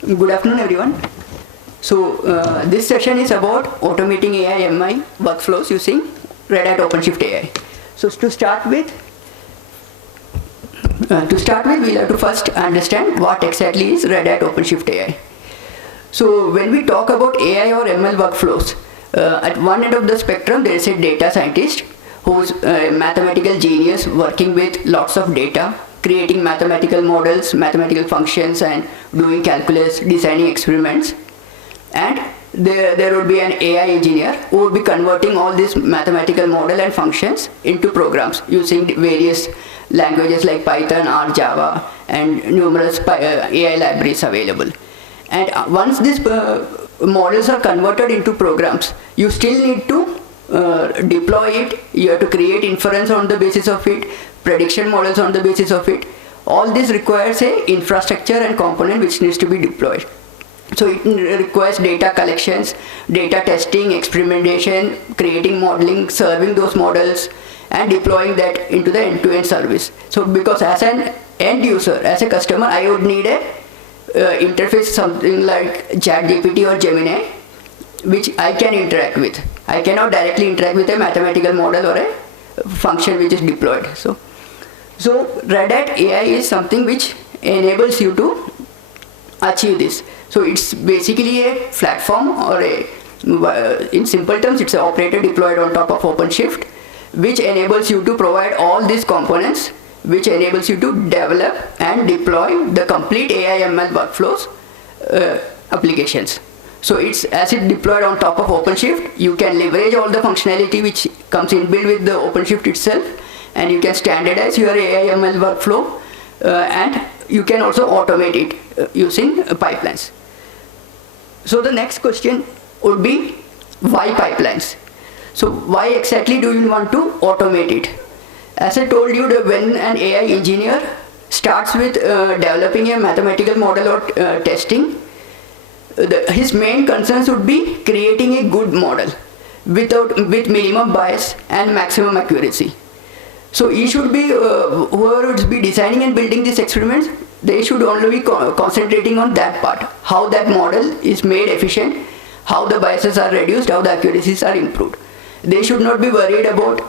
Good afternoon, everyone. So this session is about automating AI MI workflows using Red Hat OpenShift AI. So to start with, we'll have to first understand what exactly is Red Hat OpenShift AI. So when we talk about AI or ML workflows, at one end of the spectrum there is a data scientist who's a mathematical genius working with lots of data, creating mathematical models, mathematical functions, and doing calculus, designing experiments. And there would be an AI engineer who would be converting all these mathematical model and functions into programs using various languages like Python or Java and numerous AI libraries available. And once these models are converted into programs, you still need to deploy it. You have to create inference on the basis of it, prediction models on the basis of it. All this requires a infrastructure and component which needs to be deployed. So it requires data collections, data testing, experimentation, creating modeling, serving those models, and deploying that into the end-to-end service. So because as an end user, as a customer, I would need a interface, something like ChatGPT or Gemini, which I can interact with. I cannot directly interact with a mathematical model or a function which is deployed. So Red Hat AI is something which enables you to achieve this. So it's basically a platform, or in simple terms, it's an operator deployed on top of OpenShift, which enables you to provide all these components, which enables you to develop and deploy the complete AI ML workflows applications. So it's as it deployed on top of OpenShift, you can leverage all the functionality which comes inbuilt with the OpenShift itself, and you can standardize your AI ML workflow, and you can also automate it using pipelines. So the next question would be, why pipelines? So why exactly do you want to automate it? As I told you, that when an AI engineer starts with developing a mathematical model or testing, his main concerns would be creating a good model with minimum bias and maximum accuracy. So he should be, whoever would be designing and building these experiments, they should only be concentrating on that part, how that model is made efficient, how the biases are reduced, how the accuracies are improved. They should not be worried about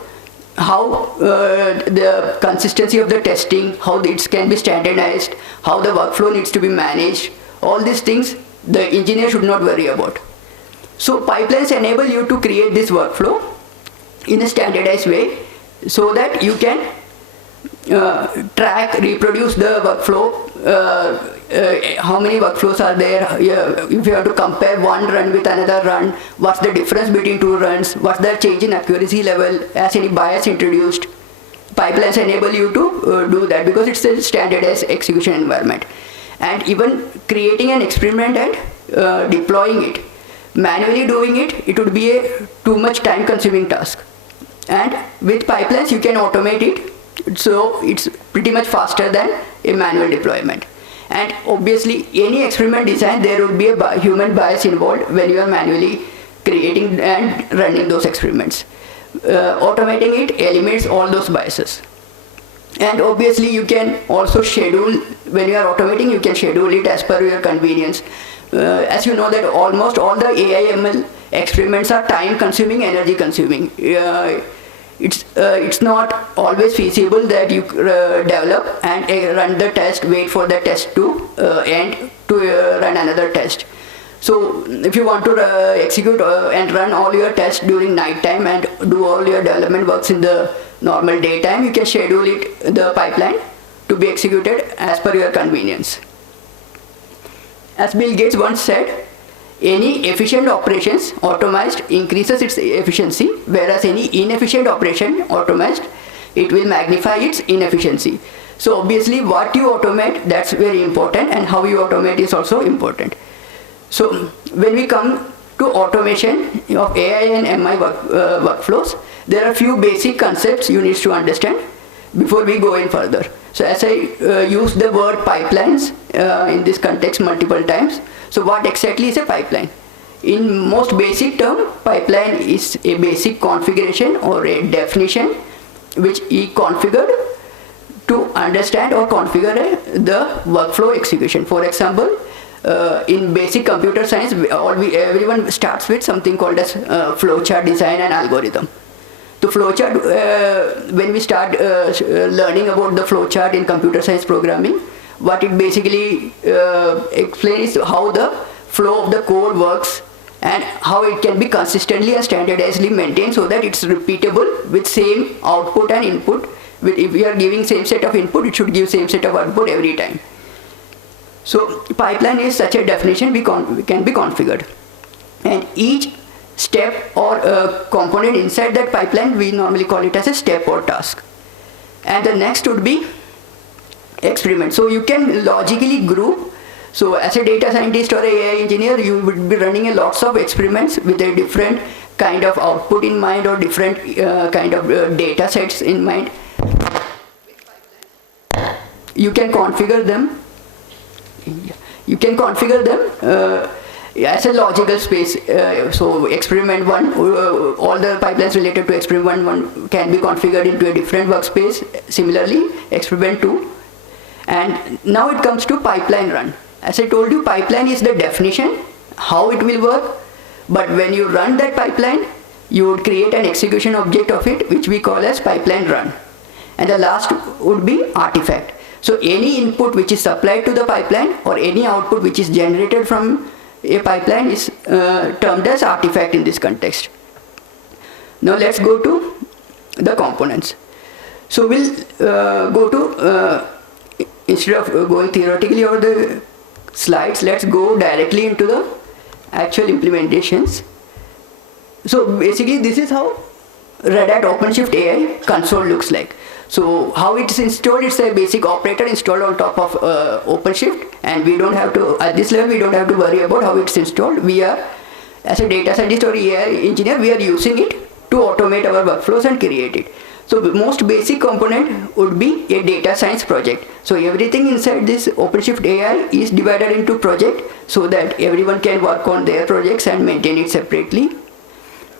how the consistency of the testing, how it can be standardized, how the workflow needs to be managed. All these things the engineer should not worry about. So pipelines enable you to create this workflow in a standardized way, so that you can track, reproduce the workflow, how many workflows are there, if you have to compare one run with another run, what's the difference between two runs, what's the change in accuracy level, has any bias introduced. Pipelines enable you to do that because it's a standardized execution environment. And even creating an experiment and deploying it, manually doing it, it would be a too much time consuming task. And with pipelines you can automate it, so it's pretty much faster than a manual deployment. And obviously any experiment design, there will be a human bias involved when you are manually creating and running those experiments. Automating it eliminates all those biases. And obviously you can also schedule, when you are automating, you can schedule it as per your convenience. As you know that almost all the AI ML experiments are time consuming, energy consuming. It's not always feasible that you develop and run the test, wait for the test to end to run another test. So if you want to execute and run all your tests during night time and do all your development works in the normal daytime, you can schedule it, the pipeline, to be executed as per your convenience. As Bill Gates once said, any efficient operations automized increases its efficiency, whereas any inefficient operation automized, it will magnify its inefficiency. So obviously what you automate, that's very important, and how you automate is also important. So when we come to automation of AI and MI workflows, there are a few basic concepts you need to understand before we go in further. So as I use the word pipelines in this context multiple times, so what exactly is a pipeline? In most basic term, pipeline is a basic configuration or a definition which is configured to understand or configure the workflow execution. For example, in basic computer science, everyone starts with something called as flowchart design and algorithm. The flowchart, when we start learning about the flowchart in computer science programming, what it basically explains how the flow of the code works and how it can be consistently and standardizedly maintained so that it's repeatable with same output and input. If we are giving same set of input, it should give same set of output every time. So pipeline is such a definition can be configured, and each step or component inside that pipeline, we normally call it as a step or task. And the next would be experiment. So you can logically group. So as a data scientist or AI engineer, you would be running a lots of experiments with a different kind of output in mind or different kind of data sets in mind. You can configure them. As a logical space. So experiment 1, all the pipelines related to experiment 1 can be configured into a different workspace. Similarly, experiment 2. And now it comes to pipeline run. As I told you, pipeline is the definition, how it will work. But when you run that pipeline, you would create an execution object of it, which we call as pipeline run. And the last would be artifact. So any input which is supplied to the pipeline or any output which is generated from a pipeline is termed as artifact in this context. Now let's go to the components. So we'll go to, instead of going theoretically over the slides, let's go directly into the actual implementations. So basically this is how Red Hat OpenShift AI console looks like. So how it's installed, it's a basic operator installed on top of OpenShift, and we don't have to, at this level, we don't have to worry about how it's installed. We are, as a data scientist or AI engineer, we are using it to automate our workflows and create it. So the most basic component would be a data science project. So everything inside this OpenShift AI is divided into project so that everyone can work on their projects and maintain it separately.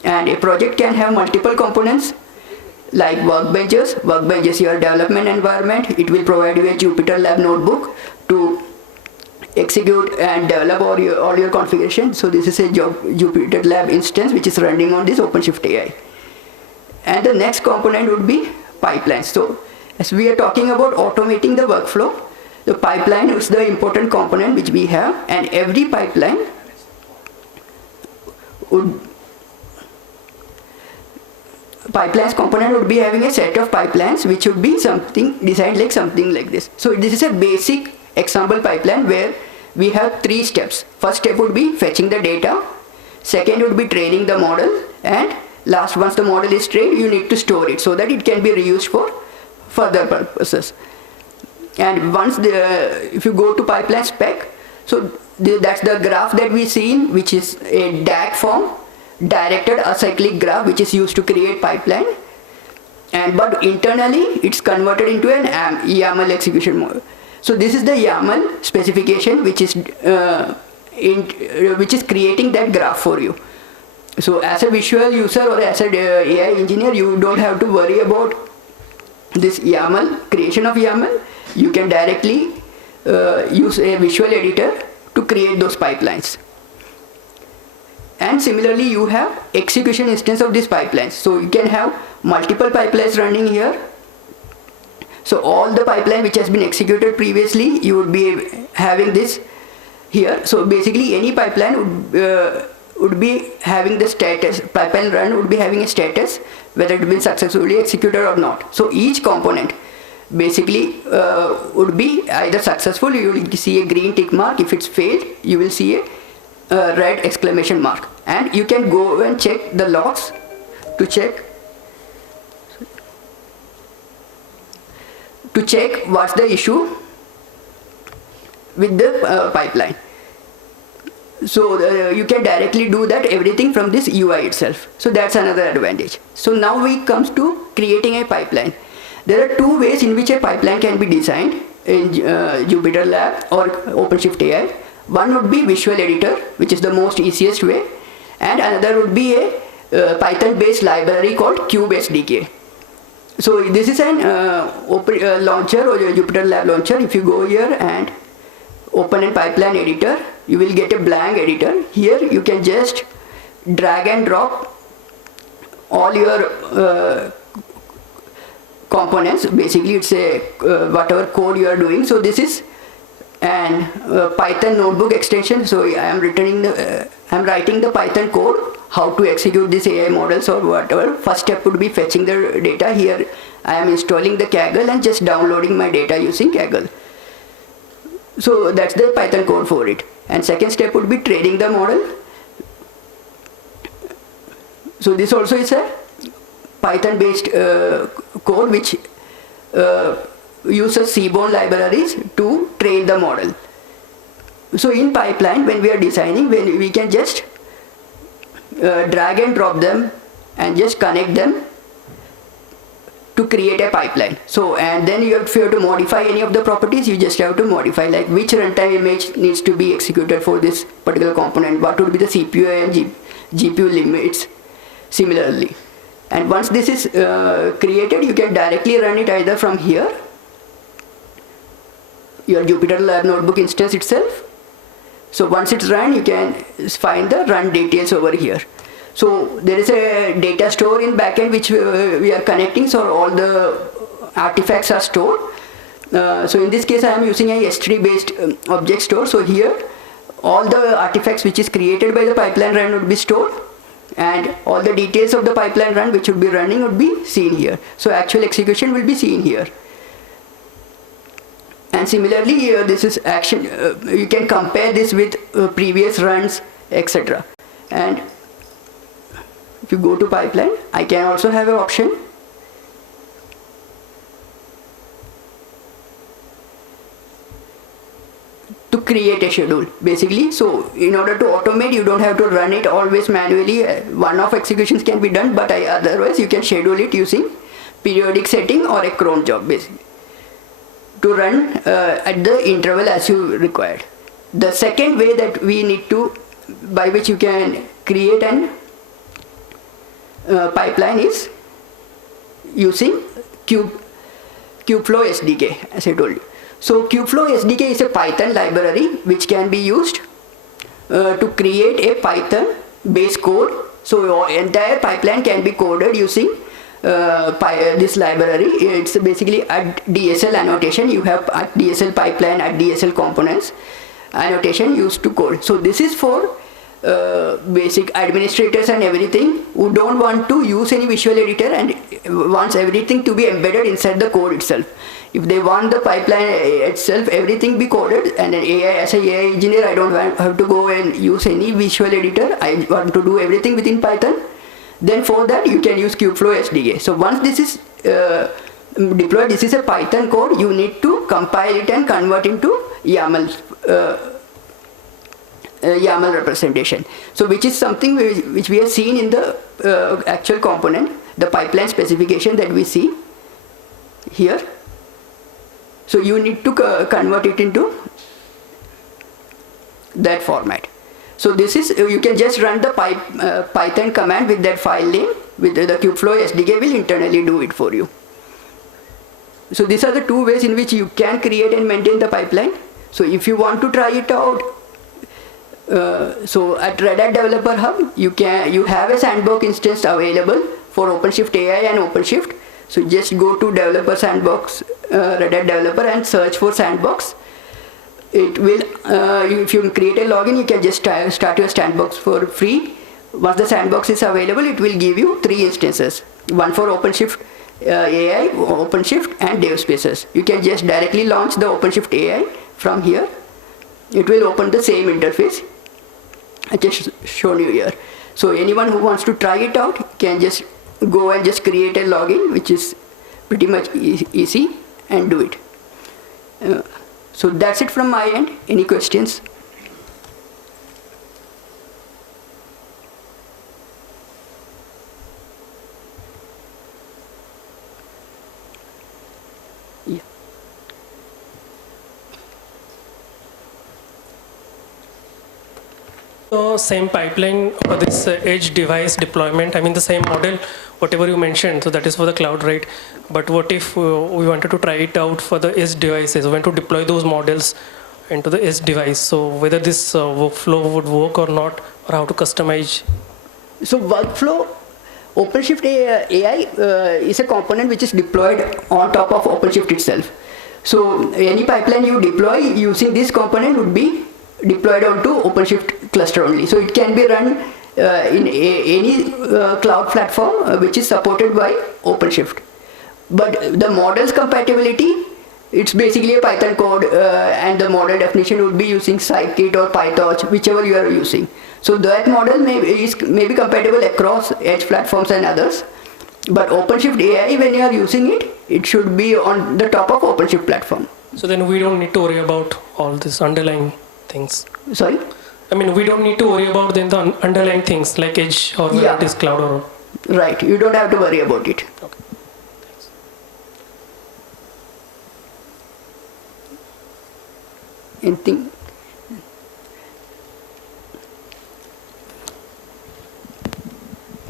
And a project can have multiple components, like workbenches. Workbench is your development environment. It will provide you a Jupyter Lab notebook to execute and develop all your configuration. So this is a Jupyter Lab instance which is running on this OpenShift AI. And the next component would be pipelines. So as we are talking about automating the workflow, the pipeline is the important component which we have, and every pipeline would pipelines component would be having a set of pipelines which would be designed like something like this. So this is a basic example pipeline where we have 3 steps. First step would be fetching the data. Second would be training the model, and last, once the model is trained, you need to store it so that it can be reused for further purposes. And once if you go to pipeline spec, so that's the graph that we seen, which is a DAG form, directed acyclic graph, which is used to create pipeline, but internally it's converted into an YAML execution mode. So this is the YAML specification which is creating that graph for you. So as a visual user or as an AI engineer, you don't have to worry about this YAML, creation of YAML. You can directly use a visual editor to create those pipelines. And similarly, you have execution instance of these pipelines. So you can have multiple pipelines running here. So all the pipeline which has been executed previously, you would be having this here. So basically any pipeline would be having the status, pipeline run would be having a status, whether it has been successfully executed or not. So each component basically would be either successful, you will see a green tick mark. If it's failed, you will see a red exclamation mark. And you can go and check the logs to check what's the issue with the pipeline. So you can directly do that everything from this UI itself. So that's another advantage. So now we comes to creating a pipeline. There are 2 ways in which a pipeline can be designed in Jupyter Lab or OpenShift AI. One would be visual editor, which is the most easiest way, and another would be a Python based library called kubeflow. So this is an launcher or a Jupyter Lab launcher. If you go here and open a pipeline editor, you will get a blank editor. Here you can just drag and drop all your components. Basically it's a whatever code you are doing. So this is an Python notebook extension. So I am writing the Python code how to execute this AI models or whatever. First step would be fetching the data. Here I am installing the Kaggle and just downloading my data using Kaggle. So that's the Python code for it. And second step would be training the model. So this also is a Python based code which uses Seaborn libraries to train the model. So in pipeline, when we are designing, when we can just drag and drop them and just connect them to create a pipeline. So, and then if you have to modify any of the properties, you just have to modify, like which runtime image needs to be executed for this particular component, what would be the CPU and GPU limits similarly. And once this is created, you can directly run it either from here, your Jupyter Lab notebook instance itself. So once it's run, you can find the run details over here. So there is a data store in backend which we are connecting, so all the artifacts are stored. So in this case I am using a S3 based object store. So here all the artifacts which is created by the pipeline run would be stored, and all the details of the pipeline run which would be running would be seen here. So actual execution will be seen here. And similarly here this is action, you can compare this with previous runs, etc. And if you go to pipeline, I can also have an option to create a schedule basically. So in order to automate, you don't have to run it always manually. One-off executions can be done, but otherwise you can schedule it using periodic setting or a cron job basically to run at the interval as you required. The second way that we need to, by which you can create an pipeline is using kubeflow SDK, as I told you. So kubeflow SDK is a Python library which can be used to create a Python base code. So your entire pipeline can be coded using this library. It's basically at DSL annotation. You have at DSL pipeline, at DSL components annotation used to code. So this is for basic administrators and everything who don't want to use any visual editor and wants everything to be embedded inside the code itself. If they want the pipeline itself, everything be coded, and an AI, as an AI engineer, I don't have to go and use any visual editor. I want to do everything within Python. Then for that you can use kubeflow SDK. So once this is deployed, this is a Python code, you need to compile it and convert into YAML representation. So which is something which we have seen in the actual component, the pipeline specification that we see here. So you need to convert it into that format. So this is, you can just run the Python command with that file name, with the kubeflow SDK will internally do it for you. So these are the two ways in which you can create and maintain the pipeline. So if you want to try it out, so at Red Hat Developer Hub, you have a sandbox instance available for OpenShift AI and OpenShift. So just go to Developer Sandbox, Red Hat Developer, and search for Sandbox. It will, if you create a login, you can just start your sandbox for free. Once the sandbox is available, it will give you 3 instances. One for OpenShift AI, OpenShift, and Dev Spaces. You can just directly launch the OpenShift AI from here. It will open the same interface I just shown you here. So anyone who wants to try it out can just go and just create a login, which is pretty much easy, and do it. So that's it from my end. Any questions? Yeah. So same pipeline for this edge device deployment, I mean the same model, whatever you mentioned, so that is for the cloud, right? But what if we wanted to try it out for the edge devices, we want to deploy those models into the edge device. So whether this workflow would work or not, or how to customize. So workflow, OpenShift AI is a component which is deployed on top of OpenShift itself. So any pipeline you deploy using this component would be deployed onto OpenShift cluster only. So it can be run in any cloud platform which is supported by OpenShift. But the models compatibility, it's basically a Python code and the model definition would be using scikit or PyTorch, whichever you are using. So that model may be compatible across edge platforms and others. But OpenShift AI, when you are using it, it should be on the top of OpenShift platform. So then we don't need to worry about all these underlying things. Sorry? I mean, we don't need to worry about then the underlying things like edge or whether it is cloud or. Right. You don't have to worry about it. Okay. Thanks. Anything?